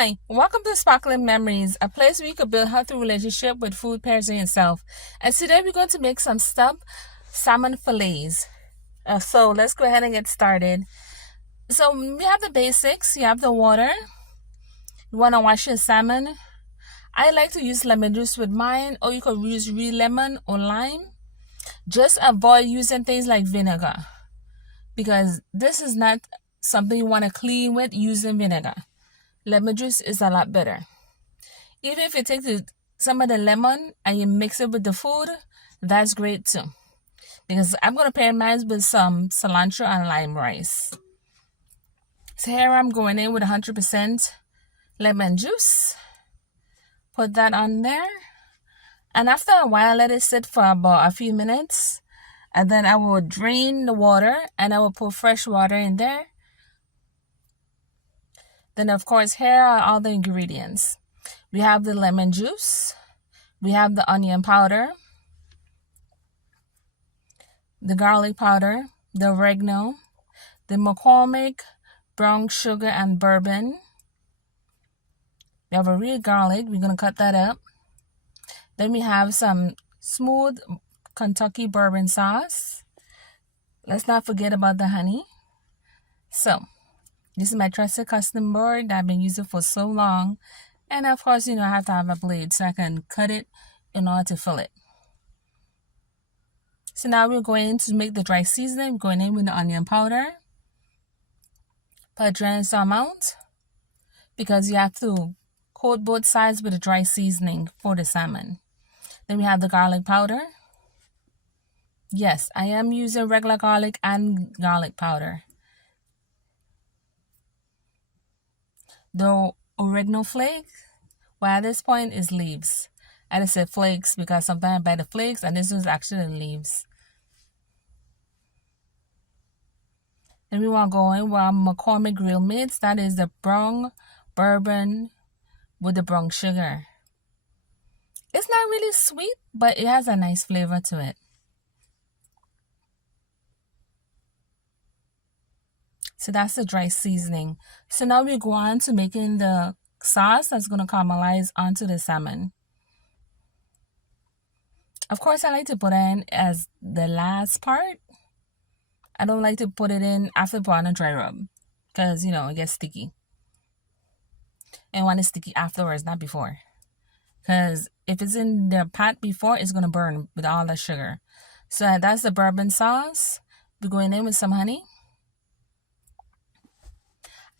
Hi, welcome to Sparkling Memories, a place where you can build healthy relationship with food, pairs, and yourself. And today we're going to make some stuffed salmon fillets. So let's go ahead and get started. So we have the basics. You have the water. You want to wash your salmon. I like to use lemon juice with mine, or you could use real lemon or lime. Just avoid using things like vinegar, because this is not something you want to clean with using vinegar. Lemon juice is a lot better. Even if you take some of the lemon and you mix it with the food, that's great too. Because I'm going to pair mine with some cilantro and lime rice. So here I'm going in with 100% lemon juice. Put that on there. And after a while, let it sit for about a few minutes. And then I will drain the water and I will put fresh water in there. Then of course, here are all the ingredients. We have the lemon juice. We have the onion powder, the garlic powder, the oregano, the McCormick, brown sugar, and bourbon. We have a real garlic. We're going to cut that up. Then we have some smooth Kentucky bourbon sauce. Let's not forget about the honey. So, this is my trusted custom board that I've been using for so long. And of course, I have to have a blade so I can cut it in order to fill it. So now we're going to make the dry seasoning. We're going in with the onion powder. Put a generous amount, because you have to coat both sides with the dry seasoning for the salmon. Then we have the garlic powder. Yes, I am using regular garlic and garlic powder. The oregano flake, well, at this point is leaves. I just said flakes because sometimes I buy the flakes and this was actually the leaves. Then we want to go in with our McCormick Grill Mix. That is the brown bourbon with the brown sugar. It's not really sweet, but it has a nice flavor to it. So that's the dry seasoning. So now we go on to making the sauce that's going to caramelize onto the salmon. Of course, I like to put it in as the last part. I don't like to put it in after putting a dry rub, because, it gets sticky. And when it's sticky afterwards, not before. Because if it's in the pot before, it's going to burn with all the sugar. So that's the bourbon sauce. We're going in with some honey.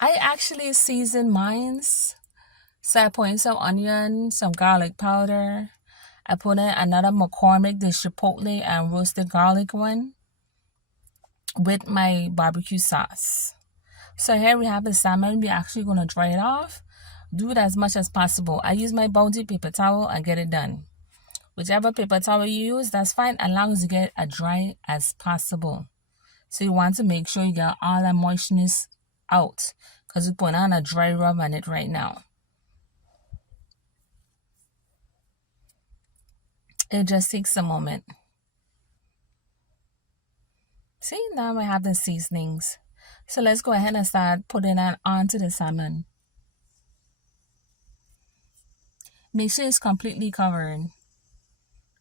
I actually season mine. So I put in some onion, some garlic powder. I put in another McCormick, the chipotle and roasted garlic one, with my barbecue sauce. So here we have the salmon. We're actually going to dry it off. Do it as much as possible. I use my Bounty paper towel and get it done. Whichever paper towel you use, that's fine, as long as you get it as dry as possible. So you want to make sure you get all that moistness out, because we're putting on a dry rub on it right now. It just takes a moment. See, now I have the seasonings. So let's go ahead and start putting that onto the salmon. Make sure it's completely covered,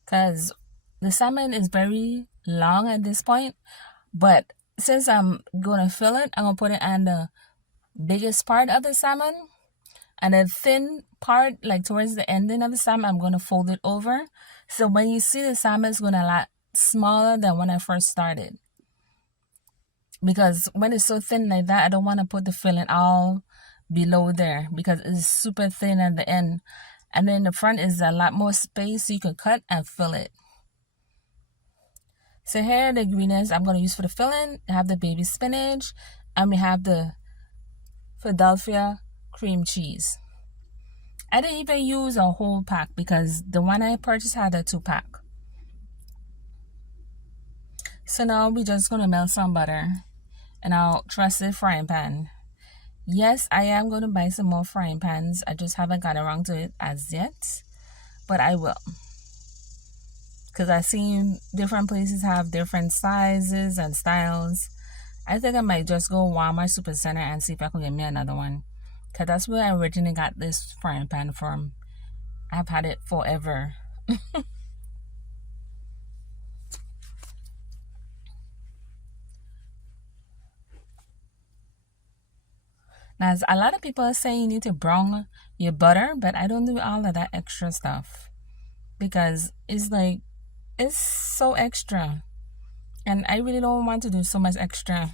because the salmon is very long at this point. But since I'm going to fill it, I'm going to put it on the biggest part of the salmon. And the thin part, like towards the ending of the salmon, I'm going to fold it over. So when you see the salmon, it's going to be a lot smaller than when I first started. Because when it's so thin like that, I don't want to put the filling all below there, because it's super thin at the end. And then the front is a lot more space, so you can cut and fill it. So here are the ingredients I'm going to use for the filling. I have the baby spinach, and we have the Philadelphia cream cheese. I didn't even use a whole pack, because the one I purchased had a 2-pack. So now we're just going to melt some butter in our trusted frying pan. Yes, I am going to buy some more frying pans. I just haven't got around to it as yet, but I will. Because I've seen different places have different sizes and styles. I think I might just go Walmart Supercenter and see if I can get me another one. because that's where I originally got this frying pan from. I've had it forever. Now, a lot of people are saying you need to brown your butter, but I don't do all of that extra stuff because it's like, it's so extra. And I really don't want to do so much extra.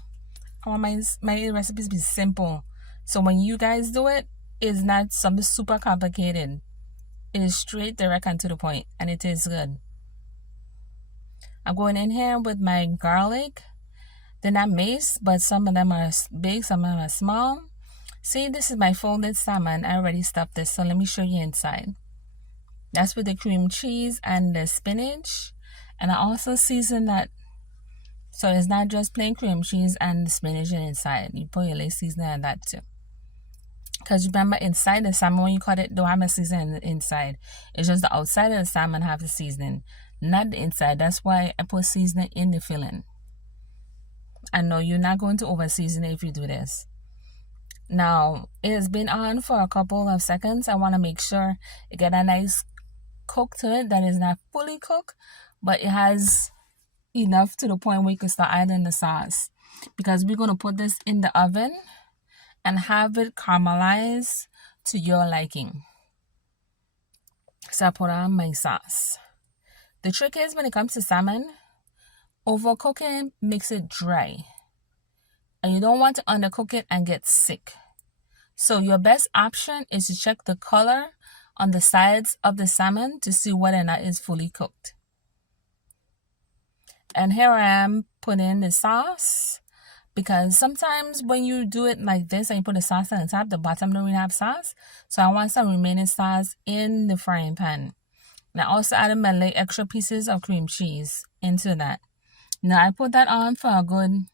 I want my recipes to be simple. So when you guys do it, it's not something super complicated. It is straight, direct, and to the point, and it tastes good. I'm going in here with my garlic. They're not mace, but some of them are big, some of them are small. See, this is my folded salmon. I already stuffed this, so let me show you inside. That's with the cream cheese and the spinach. And I also season that, so it's not just plain cream cheese and the spinach inside. You put your little seasoning on that too. Because remember, inside the salmon, when you cut it, don't have a seasoning inside. It's just the outside of the salmon have the seasoning, not the inside. That's why I put seasoning in the filling. I know you're not going to over season it if you do this. Now, it has been on for a couple of seconds. I want to make sure it get a nice cook to it that is not fully cooked, but it has enough to the point where you can start adding the sauce. Because we're going to put this in the oven and have it caramelize to your liking. So I put on my sauce. The trick is when it comes to salmon, overcooking makes it dry. And you don't want to undercook it and get sick. So your best option is to check the color on the sides of the salmon to see whether or not it's fully cooked. And here I am putting the sauce, because sometimes when you do it like this and you put the sauce on the top, the bottom don't really have sauce. So I want some remaining sauce in the frying pan. And I also added my extra pieces of cream cheese into that. Now I put that on for a good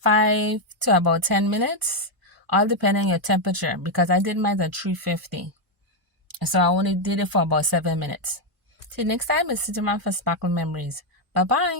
5 to about 10 minutes, all depending on your temperature, because I did mine at 350. So I only did it for about 7 minutes. Till next time, it's sitting around for sparkling memories. Bye-bye.